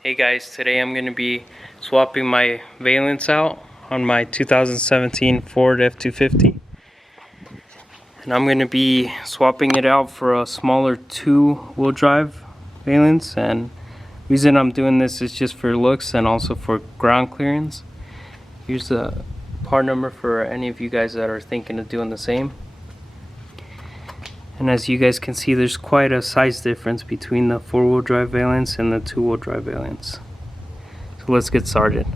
Hey guys, today I'm going to be swapping my valance out on my 2017 Ford F-250. And I'm going to be swapping it out for a smaller two-wheel drive valance. And the reason I'm doing this is just for looks and also for ground clearance. Here's the part number for any of you guys that are thinking of doing the same. And as you guys can see, there's quite a size difference between the four-wheel drive valance and the two-wheel drive valance. So let's get started.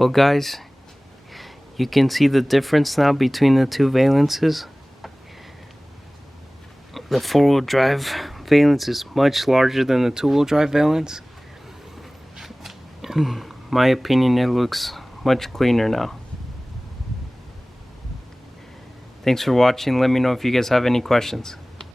Well guys, you can see the difference now between the two Valances. The four-wheel drive Valance is much larger than the two-wheel drive Valance. In my opinion, it looks much cleaner now. Thanks for watching. Let me know if you guys have any questions.